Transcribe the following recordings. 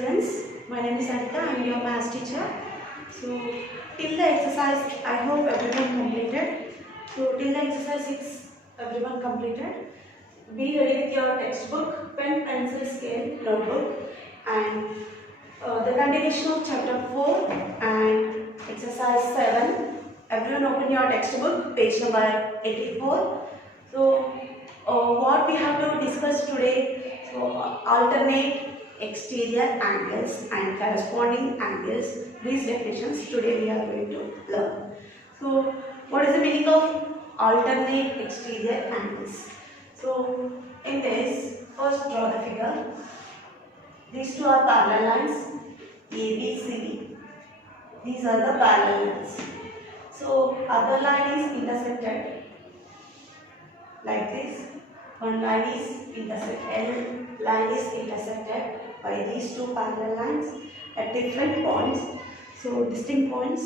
students, my name is Anita. I am your maths teacher. So till the exercise, I hope everyone completed. So till the exercise 6, everyone completed. Be ready with your textbook, pen, pencil, scale, notebook, and the continuation of chapter 4 and exercise 7. Everyone open your textbook, page number 84. So what we have to discuss today, so alternate exterior angles and corresponding angles, these definitions today we are going to learn. So what is the meaning of alternate exterior angles? So in this, first draw the figure. These two are parallel lines, A, B, C, D. These are the parallel lines. So other line is intersected like this. One line is intersected, L line is intersected by these two parallel lines at different points. So distinct points.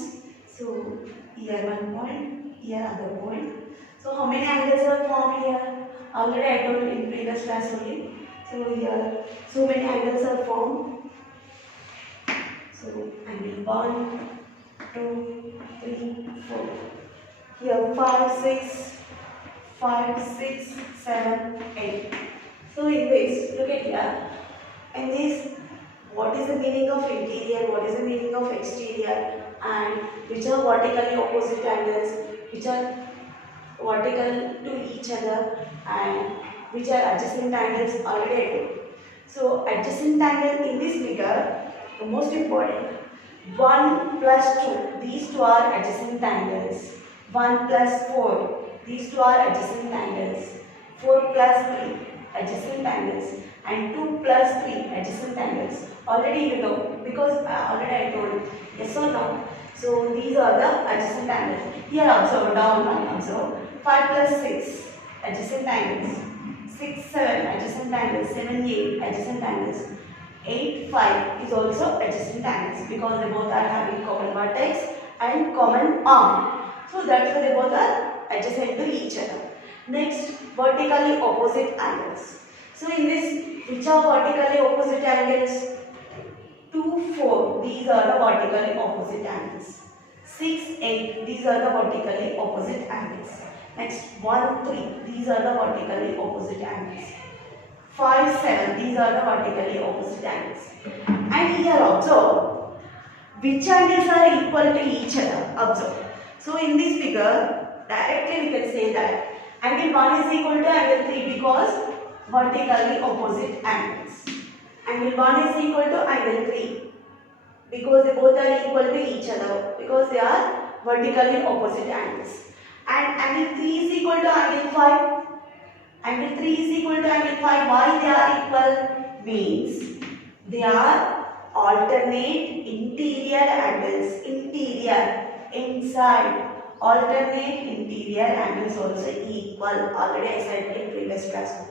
So here one point, here other point. So how many angles are formed here? Already I told in previous class only. So here so many angles are formed. So angle 1, 2, 3, 4. Here 5, 6, 7, 8. So in this, look at here. In this, what is the meaning of interior, what is the meaning of exterior, and which are vertically opposite angles, which are vertical to each other, and which are adjacent angles already I told. So adjacent angle in this figure, the most important, 1 plus 2, these two are adjacent angles. 1 plus 4, these two are adjacent angles. 4 plus 3, adjacent angles. And 2 plus 3, adjacent angles. Already you know, because already I told, yes or no. So these are the adjacent angles. Here observe, down one observe. 5 plus 6, adjacent angles. 6, 7, adjacent angles. 7, 8, adjacent angles. 8, 5 is also adjacent angles because they both are having common vertex and common arm. So that's why they both are adjacent to each other. Next, vertically opposite angles. So in this, which are vertically opposite angles? 2, 4, these are the vertically opposite angles. 6, 8, these are the vertically opposite angles. Next, 1, 3, these are the vertically opposite angles. 5, 7, these are the vertically opposite angles. And here observe, which angles are equal to each other? Observe. So in this figure, directly we can say that angle 1 is equal to angle 3 because vertically opposite angles. Angle 1 is equal to angle 3 because they both are equal to each other because they are vertically opposite angles. And angle 3 is equal to angle 5. Angle 3 is equal to angle 5. Why they are equal? Means they are alternate interior angles. Interior, inside. Alternate interior angles also equal. Already I said in previous class.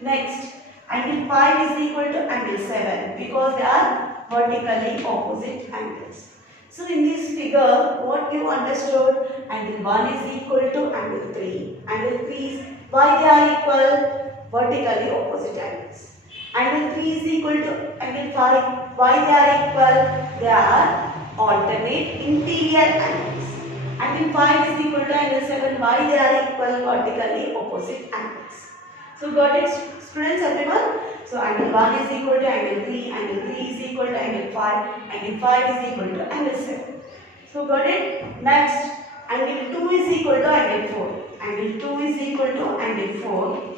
Next, angle 5 is equal to angle 7 because they are vertically opposite angles. So in this figure, what you understood? Angle 1 is equal to angle 3. Angle 3 is, why they are equal? Vertically opposite angles. Angle 3 is equal to angle 5. Why they are equal? They are alternate interior angles. Angle 5 is equal to angle 7. Why they are equal? Vertically opposite angles. So got it, students, everyone? So angle 1 is equal to angle 3, angle 3 is equal to angle 5, angle 5 is equal to angle 7. So got it? Next, angle 2 is equal to angle 4. Angle 2 is equal to angle 4.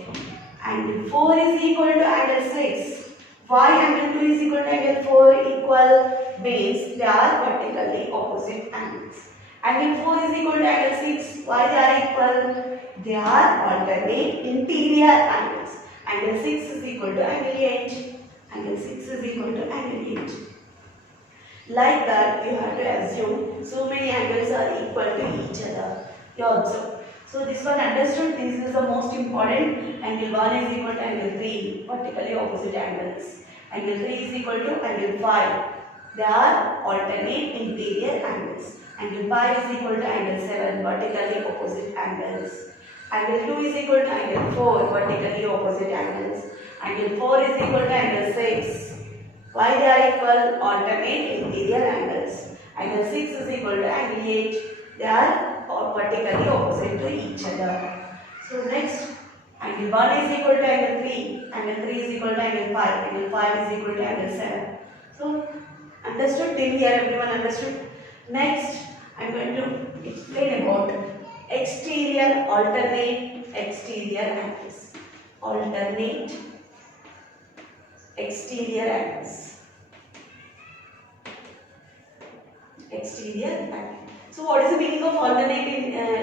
Angle 4 is equal to angle 6. Why angle 2 is equal to angle 4 equal? Means they are vertically opposite angles. Angle 4 is equal to angle 6. Why they are equal? They are alternate interior angles. Angle 6 is equal to angle 8. Angle 6 is equal to angle 8. Like that, you have to assume so many angles are equal to each other. You observe. So this one understood. This is the most important. Angle 1 is equal to angle 3. Vertically opposite angles. Angle 3 is equal to angle 5. They are alternate interior angles. Angle 5 is equal to angle 7. Vertically opposite angles. Angle 2 is equal to angle 4, vertically opposite angles. Angle 4 is equal to angle 6, Why they are equal? Alternate interior angles. Angle 6 is equal to angle 8. They are vertically opposite to each other. So next, angle 1 is equal to angle 3. Angle 3 is equal to angle 5. Angle 5 is equal to angle 7. So understood till here? Everyone understood? Next, I am going to explain about exterior alternate exterior angles. Alternate exterior angles. Exterior angle. So what is the meaning of alternate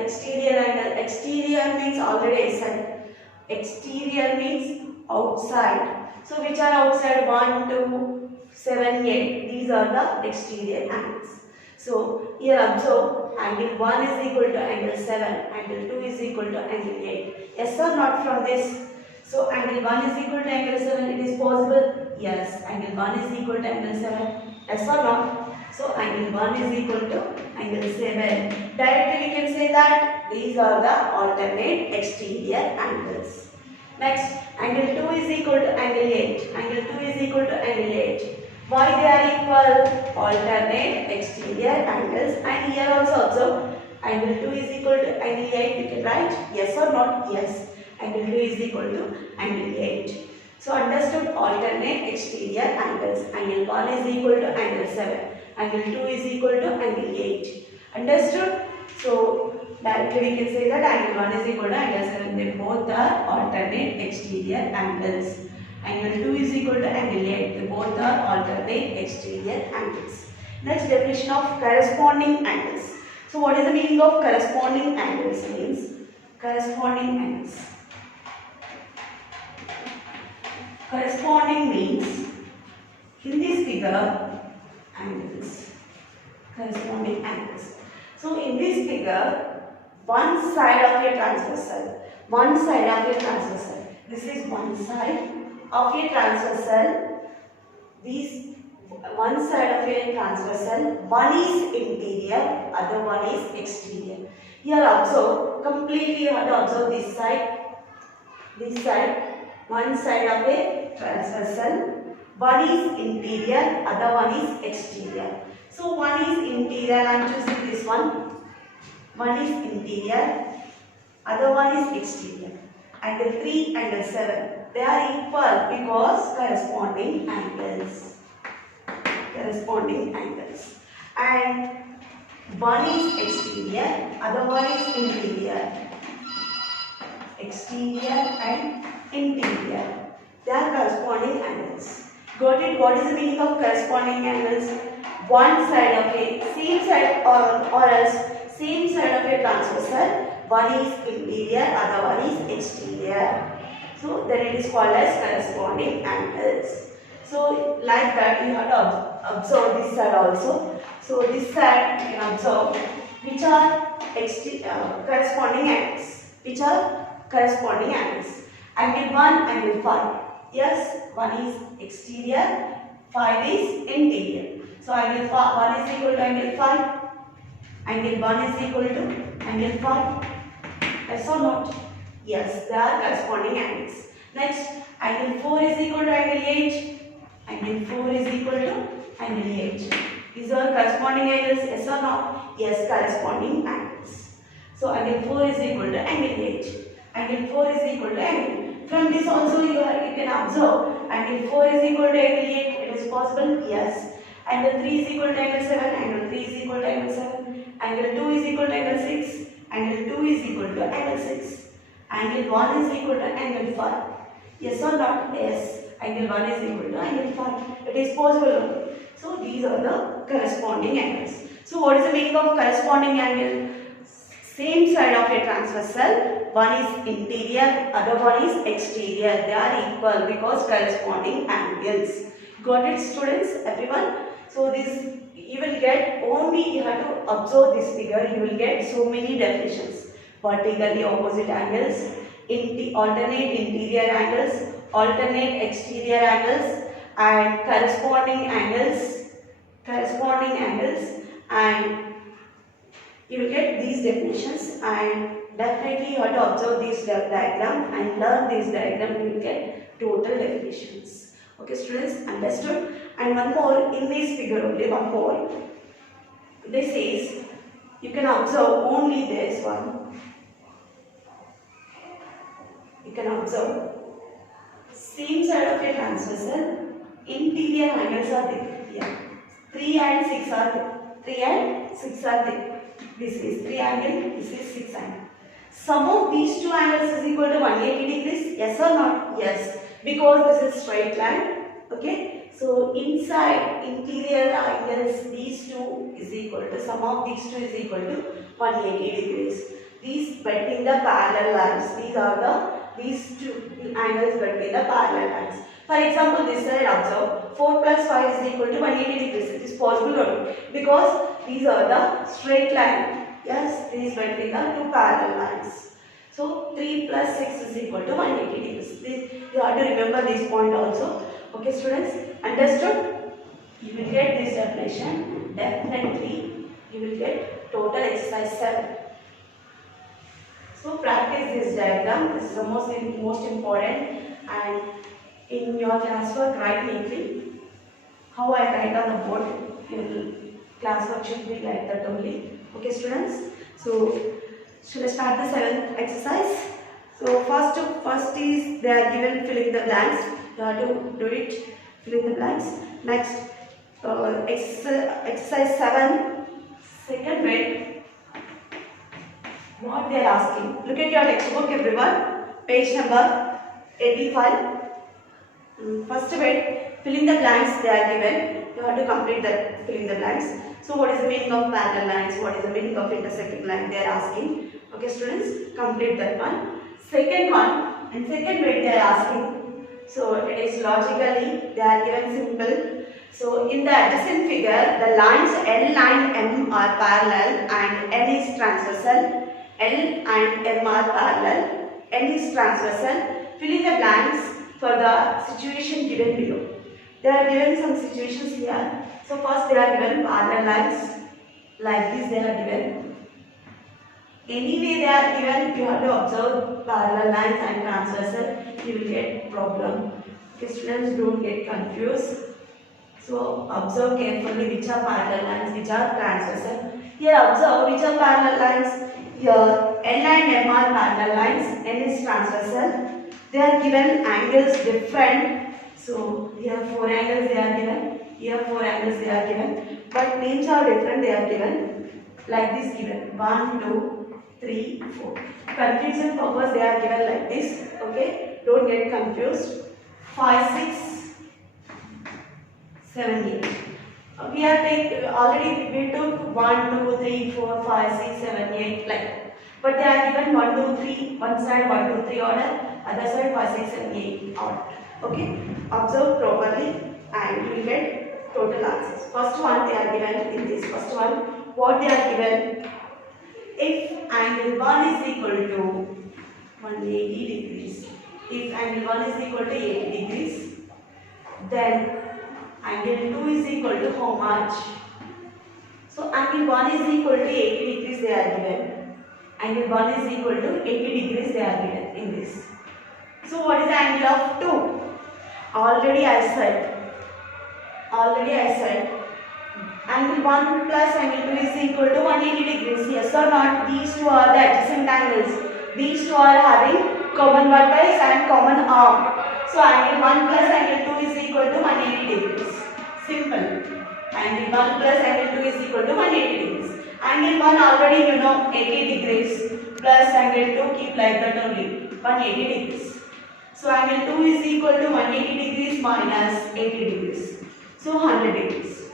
exterior angle? Exterior means already I said. Exterior means outside. So which are outside? 1, 2, 7, 8. These are the exterior angles. So here observe, angle 1 is equal to angle 7, angle 2 is equal to angle 8. Yes or not from this? So angle 1 is equal to angle 7, it is possible? Yes, angle 1 is equal to angle 7. Yes or not? So angle 1 is equal to angle 7. Directly we can say that these are the alternate exterior angles. Next, angle 2 is equal to angle 8. Angle 2 is equal to angle 8. Why they are equal? Alternate exterior angles. And here also observe, angle 2 is equal to angle 8. You can write yes or not? Yes. Angle 2 is equal to angle 8. So understood alternate exterior angles. Angle 1 is equal to angle 7. Angle 2 is equal to angle 8. Understood? So directly we can say that angle 1 is equal to angle 7. They both are alternate exterior angles. Angle 2 is equal to angle 8. They both are alternate exterior angles. Next, definition of corresponding angles. So what is the meaning of corresponding angles? Means corresponding angles. Corresponding means in this figure angles. Corresponding angles. So in this figure, one side of a transversal. One side of a transversal. This is one side of a transversal. These one side of a transversal. One is interior, other one is exterior. Here observe, completely you have to observe this side, one side of a transversal. One is interior, other one is exterior. So one is interior, I am choosing this one. One is interior, other one is exterior. Angle 3, angle 7. They are equal because corresponding angles. Corresponding angles. And one is exterior, other one is interior. Exterior and interior. They are corresponding angles. Got it? What is the meaning of corresponding angles? One side of a same side or else same side of a transversal. One is interior, other one is exterior. So then it is called as corresponding angles. So like that you have to observe this side also. So this side you can observe which are corresponding angles. Which are corresponding angles. Angle 1, angle 5. Yes, one is exterior, 5 is interior. So angle 1 is equal to angle 5. Angle 1 is equal to angle 5. Yes or not? Yes, they are corresponding angles. Next, angle 4 is equal to angle 8. Angle 4 is equal to angle 8. These are corresponding angles. Yes or not? Yes, corresponding angles. So angle 4 is equal to angle 8. Angle 4 is equal to angle. From this also you can observe angle 4 is equal to angle 8. It is possible? Yes. Angle 3 is equal to angle 7. Angle 3 is equal to angle 7. Angle 2 is equal to angle 6. Angle 2 is equal to angle 6. Angle 1 is equal to angle 5. Yes or not? Yes. Angle 1 is equal to angle 5. It is possible. So these are the corresponding angles. So what is the meaning of corresponding angle? Same side of a transversal. One is interior, other one is exterior. They are equal because corresponding angles. Got it, students? Everyone? So this you will get only you have to observe this figure. You will get so many definitions. Vertically opposite angles, alternate interior angles, alternate exterior angles, and corresponding angles, and you will get these definitions. And definitely you have to observe this diagram and learn this diagram. You will get total definitions. Okay students, understood? And one more in this figure only, one more. This is, you can observe only this one. You can observe same side of a transversal, interior angles are there. Yeah. 3 and 6 are there. 3 and 6 are there. This is 3 angle, this is 6 angle. Sum of these two angles is equal to 180 degrees. Yes or not? Yes. Because this is straight line. Okay. So inside interior angles, these two is equal to, sum of these two is equal to 180 degrees. These between the parallel lines. These are these two angles between the parallel lines. For example, this side observe 4 plus 5 is equal to 180 degrees. It is possible only because these are the straight line. Yes, these between the two parallel lines. So 3 plus 6 is equal to 180 degrees. This, you have to remember this point also. Okay students, understood? You will get this definition. Definitely you will get total exercise 7. So practice this diagram. This is the most important, and in your classwork write neatly. How I write on the board, your classwork should be like that only. Okay students. So should I start the 7th exercise? So first is they are given filling the blanks. You have to do it, filling the blanks. Next exercise 7, second bit. What they are asking. Look at your textbook everyone. Page number 85. First bit, filling the blanks they are given. You have to complete that filling the blanks. So what is the meaning of parallel lines? What is the meaning of intersecting line? They are asking. Okay students, complete that one. Second one, and second bit they are asking. So it is logically, they are given simple. So in the adjacent figure, the lines L and M are parallel and N is transversal. L and M are parallel, N is transversal. Fill in the blanks for the situation given below. They are given some situations here. So first they are given parallel lines, like this they are given. Anyway they are given, you have to observe parallel lines and transversal, you will get problem. Okay students, don't get confused. So observe carefully which are parallel lines, which are transversal. Here observe which are parallel lines. Here L and M are parallel lines, N is transversal. They are given angles different. So here 4 angles they are given, here 4 angles they are given. But names are different, they are given. Like this given, 1, 2, 3, 4. Confusion purpose they are given like this. Okay, don't get confused. 5, 6, 7, 8. We are already we took 1, 2, 3, 4, 5, 6, 7, 8 like that. But they are given 1, 2, 3, one side 1, 2, 3 order, other side 5, 6, 7, 8 order. Okay, observe properly and you will get total answers. First one they are given in this first one. What they are given? If angle 1 is equal to 180 degrees, if angle 1 is equal to 80 degrees, then angle 2 is equal to how much? So angle 1 is equal to 80 degrees they are given. Angle 1 is equal to 80 degrees they are given in this. So what is the angle of 2? Already I said angle 1 plus angle 2 is equal to 180 degrees. Yes or not? These two are the adjacent angles. These two are having common vertex and common arm. So angle 1 plus angle 2 is equal to 180 degrees. Simple. Angle 1 plus angle 2 is equal to 180 degrees. Angle 1 already you know 80 degrees plus angle 2 keep like that only 180 degrees. So angle 2 is equal to 180 degrees minus 80 degrees. So 100 degrees.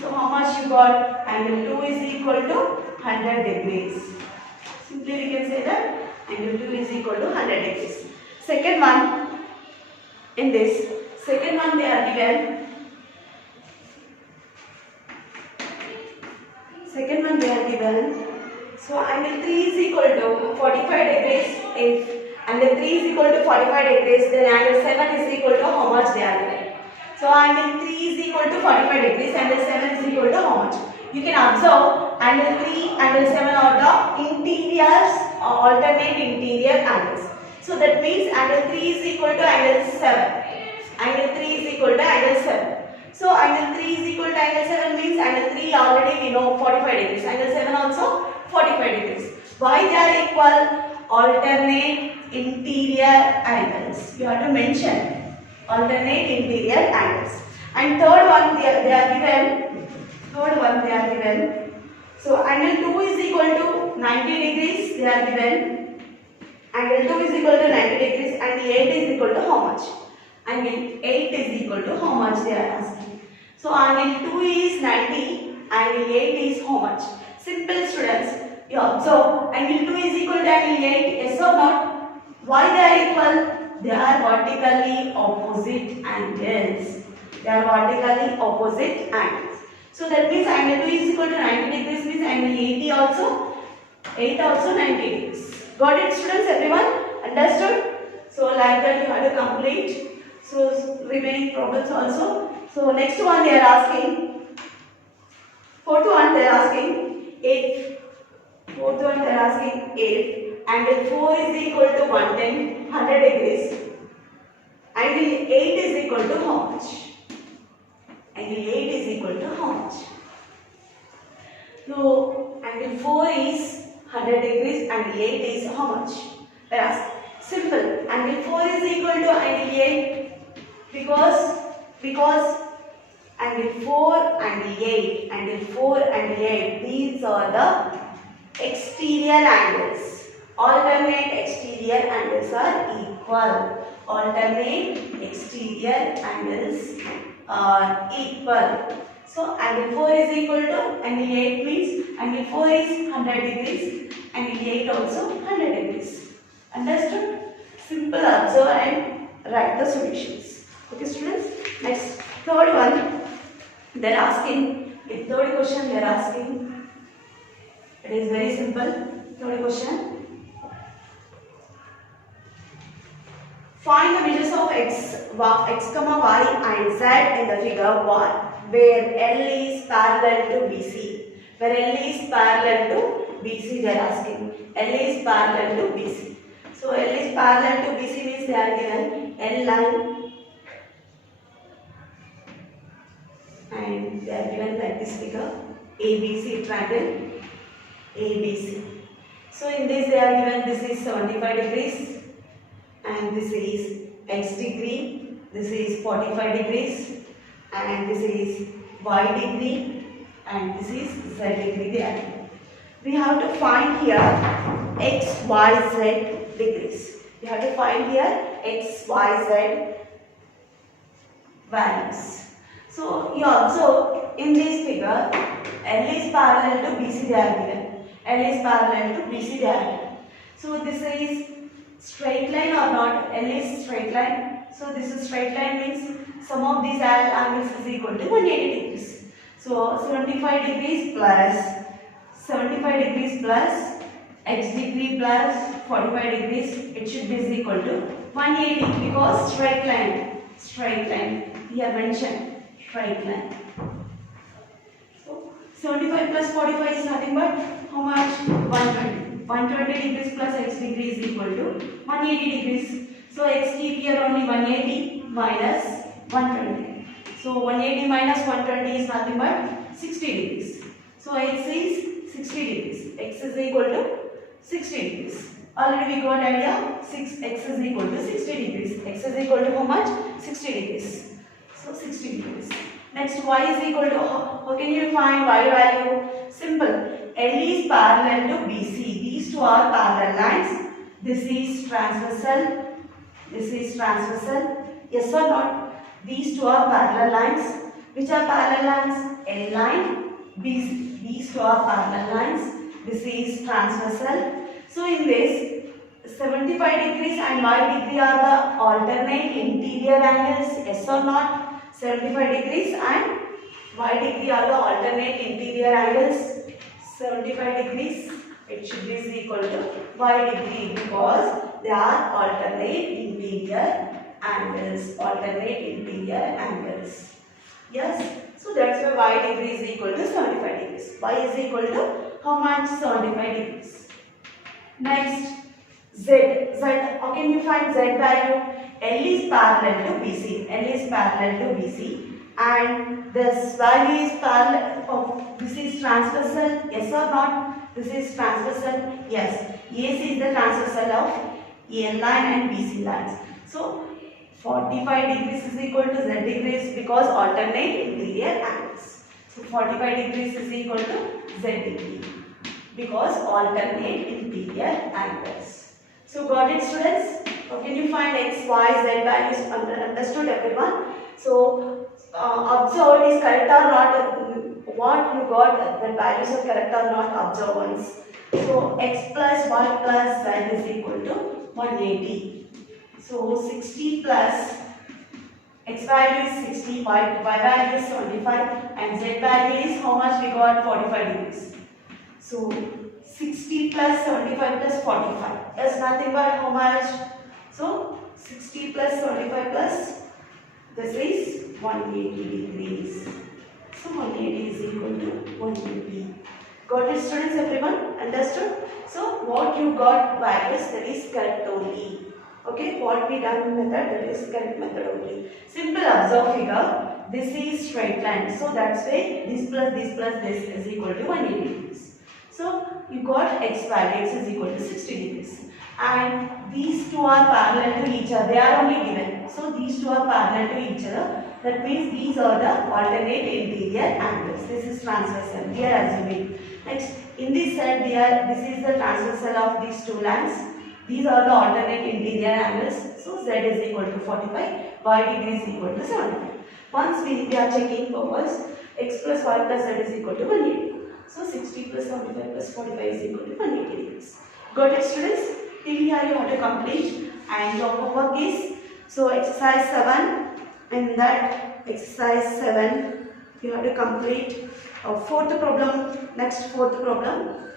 So how much you got? Angle 2 is equal to 100 degrees. Simply we can say that angle 2 is equal to 100 degrees. Second one, in this, second one they are given. Second one they are given. So angle 3 is equal to 45 degrees. If angle 3 is equal to 45 degrees, then angle 7 is equal to how much they are given. So angle 3 is equal to 45 degrees, angle 7 is equal to how much? You can observe angle 3, angle 7 are the interiors, alternate interior angles. So that means angle 3 is equal to angle 7. Angle 3 is equal to angle 7. So angle 3 is equal to angle 7 means angle 3 already we know 45 degrees. Angle 7 also 45 degrees. Why they are equal? Alternate interior angles. You have to mention alternate interior angles. And third one they are given. Third one they are given. So angle 2 is equal to 90 degrees. They are given. Angle 2 is equal to 90 degrees. Angle 8 is equal to how much? Angle 8 is equal to how much they are asking. So angle 2 is 90. Angle 8 is how much? Simple students. You observe angle 2 is equal to angle 8. Yes or not? Why they are equal? They are vertically opposite angles. They are vertically opposite angles. So that means angle 2 is equal to 90 degrees means angle 8 also 90 degrees. Got it students, everyone? Understood? So like that you have to complete. So remaining problems also. So next one they are asking. Fourth one they are asking if angle 4 is equal to 100 degrees. Angle 8 is equal to how much? Angle 8 is equal to how much? So angle 4 is 100 degrees, angle 8 is how much? Yes, simple. Angle 4 is equal to angle 8 because angle 4, angle 8, these are the exterior angles. Alternate exterior angles are equal. Alternate exterior angles are equal. So angle 4 is equal to angle 8 means angle 4 is 100 degrees, angle 8 also 100 degrees. Understood? Simple, observe and write the solutions. Okay students? Next, third one, they are asking, the third question they are asking, it is very simple. Third question. Find the measures of x, y, and z in the figure 1 where L is parallel to BC. Where L is parallel to BC they are asking. L is parallel to BC. So L is parallel to BC means they are given L line and they are given like this figure ABC triangle ABC. So in this they are given this is 75 degrees. And this is x degree, this is 45 degrees, and this is y degree, and this is z degree there. We have to find here x, y, z degrees. We have to find here x, y, z values. So you observe in this figure, L is parallel to BC they are given. L is parallel to BC they are given. So this is straight line or not? L is straight line. So this is straight line means sum of these angles is equal to 180 degrees. So 75 degrees plus 75 degrees plus x degree plus 45 degrees, it should be equal to 180 because straight line here mentioned straight line. So 75 plus 45 is nothing but how much? 120. 120 degrees plus x degree is equal to 180 degrees. So x keep here only 180 minus 120. So 180 minus 120 is nothing but 60 degrees. So x is 60 degrees. X is equal to 60 degrees. Already we got idea. X is equal to 60 degrees. X is equal to how much? 60 degrees. So 60 degrees. Next y is equal to, how can you find y value? Simple. L is parallel to BC. These two are parallel lines. This is transversal. This is transversal. Yes or not? These two are parallel lines. Which are parallel lines? L line, BC. These two are parallel lines. This is transversal. So in this, 75 degrees and y degree are the alternate interior angles. Yes or not? 75 degrees and y degree are the alternate interior angles. 75 degrees, it should be equal to y degree because they are alternate interior angles. Alternate interior angles. Yes. So that's why y degree is equal to 75 degrees. Y is equal to how much? 75 degrees. Next, z. Z Z, how can you find Z value? L is parallel to BC. L is parallel to BC. And this value is parallel. Oh, this is transversal. Yes or not? This is transversal. Yes. AC is the transversal of EL line and BC lines. So 45 degrees is equal to Z degrees because alternate interior angles. So 45 degrees is equal to Z degree because alternate interior angles. So got it, students? How can you find X, Y, Z values? Understood, everyone? So observe it is correct or not. What you got, the values are correct or not, observe once. So X plus Y plus Z is equal to 180. So 60 plus X value is 60, Y value is 75 and Z value is how much we got? 45 degrees. So 60 plus 75 plus 45 is nothing but how much? So 60 plus 75 plus this is 180 degrees. So 180 is equal to 180. Got it, students, everyone? Understood? So what you got values, that is correct only. Okay, what we done method, that is correct method only. Simple observe figure. This is straight line. So that's why this plus this is equal to 180 degrees. So you got X value, X is equal to 60 degrees. And these two are parallel to each other. They are only given. So these two are parallel to each other. That means these are the alternate interior angles. This is transversal. We are assuming. Next, in this side, this is the transversal of these two lines. These are the alternate interior angles. So Z is equal to 45, Y degree is equal to 75. Once we are checking purpose, X plus Y plus Z is equal to 180. So 60 plus 75 plus 45 is equal to 180 degrees. Got it, students? Till here you have to complete, and your homework is, so exercise 7, in that exercise 7 you have to complete fourth problem. Next fourth problem,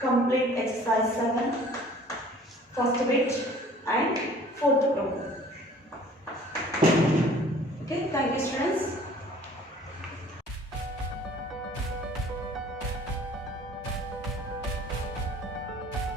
complete exercise 7, first bit and fourth problem. Okay, thank you, students.